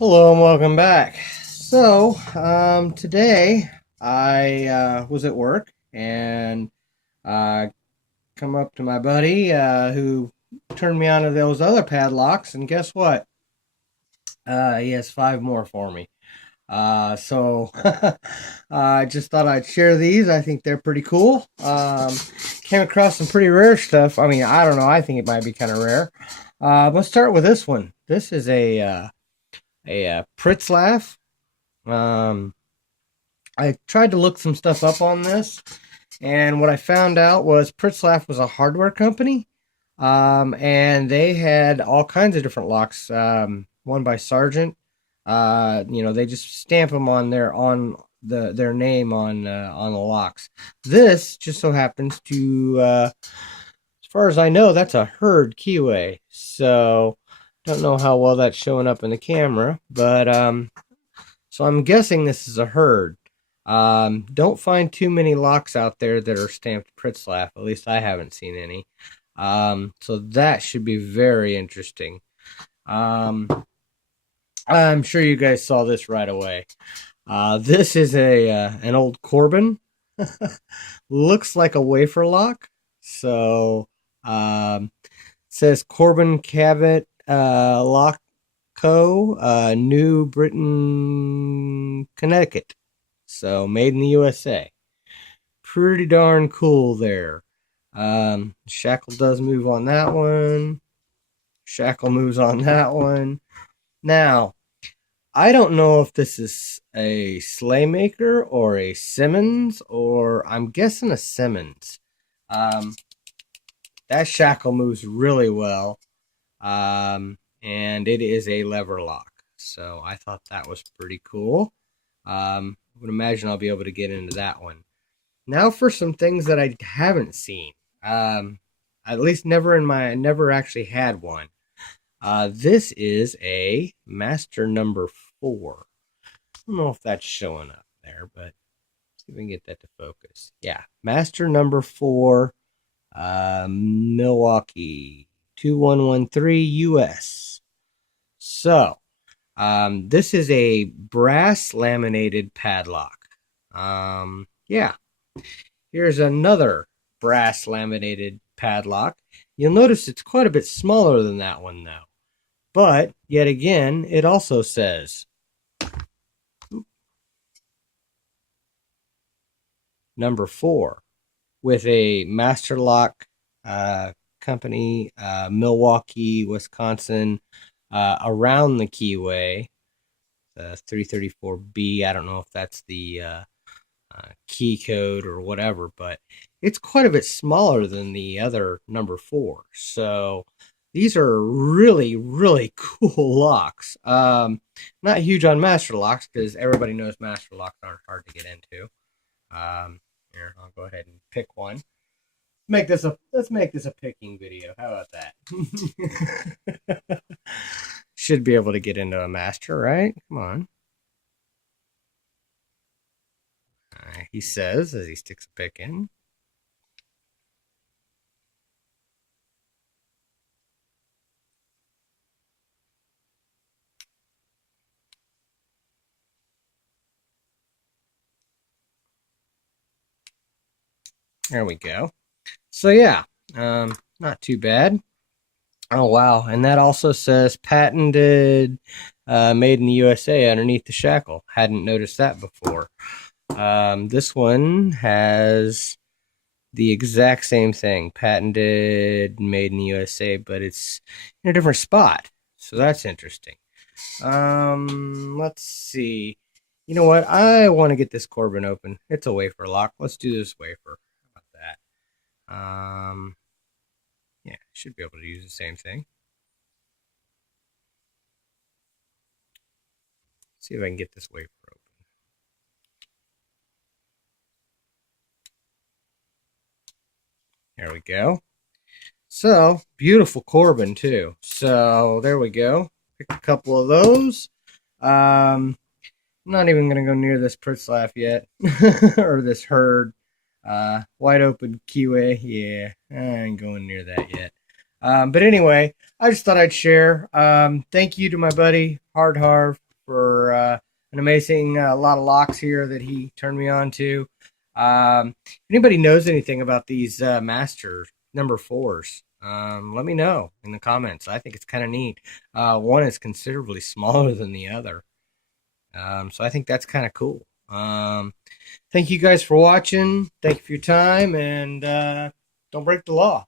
Hello and welcome back. Today I was at work and I come up to my buddy who turned me on to those other padlocks, and guess what? He has five more for me. I just thought I'd share these. I think they're pretty cool. Came across some pretty rare stuff. I mean, I don't know. I think it might be kind of rare. Let's start with this one. This is a Pritzlaff. Um, I tried to look some stuff up on this, and what I found out was Pritzlaff was a hardware company, and they had all kinds of different locks. One by Sargent. They just stamp them on their name on the locks. This just so happens to, as far as I know, that's a Herd keyway. So don't know how well that's showing up in the camera, but so I'm guessing this is a Herd. Don't find too many locks out there that are stamped Pritzlaff. At least I haven't seen any. So that should be very interesting. I'm sure you guys saw this right away. This is an old Corbin. Looks like a wafer lock. So says Corbin Cabot Lock Co. New Britain, Connecticut. So made in the USA. Pretty darn cool there. Shackle does move on that one. Shackle moves on that one. Now, I don't know if this is a Slaymaker or a Simmons, or I'm guessing a Simmons. That shackle moves really well, and it is a lever lock. So I thought that was pretty cool. I would imagine I'll be able to get into that one. Now for some things that I haven't seen. At least never actually had one. This is a Master number 4. I don't know if that's showing up there, but see if we can get that to focus. Yeah, Master number 4, Milwaukee 2113 US. So, this is a brass laminated padlock. Yeah. Here's another brass laminated padlock. You'll notice it's quite a bit smaller than that one, though. But, yet again, it also says number 4 with a Master Lock company, Milwaukee, Wisconsin, around the keyway, 334B. I don't know if that's the key code or whatever, but it's quite a bit smaller than the other number 4. So these are really, really cool locks. Not huge on Master Locks because everybody knows Master Locks aren't hard to get into. Here, I'll go ahead and pick one. Let's make this a picking video. How about that? Should be able to get into a Master, right? Come on. He says as he sticks a pick in. There we go. So yeah, not too bad. Oh wow, and that also says patented, made in the USA underneath the shackle. Hadn't noticed that before. This one has the exact same thing, patented, made in the USA, but it's in a different spot. So that's interesting. Let's see. You know what? I want to get this Corbin open. It's a wafer lock. Let's do this wafer. How about that? Yeah, should be able to use the same thing. See if I can get this wafer open. There we go. So, beautiful Corbin, too. So, there we go. Pick a couple of those. I'm not even going to go near this Pritzlaff yet. Or this Herd. Wide open keyway. Yeah, I ain't going near that yet. But anyway, I just thought I'd share. Thank you to my buddy, Hard Harv, for an amazing lot of locks here that he turned me on to. If anybody knows anything about these master number fours, let me know in the comments. I think it's kind of neat. One is considerably smaller than the other. So I think that's kind of cool. Thank you guys for watching. Thank you for your time, and don't break the law.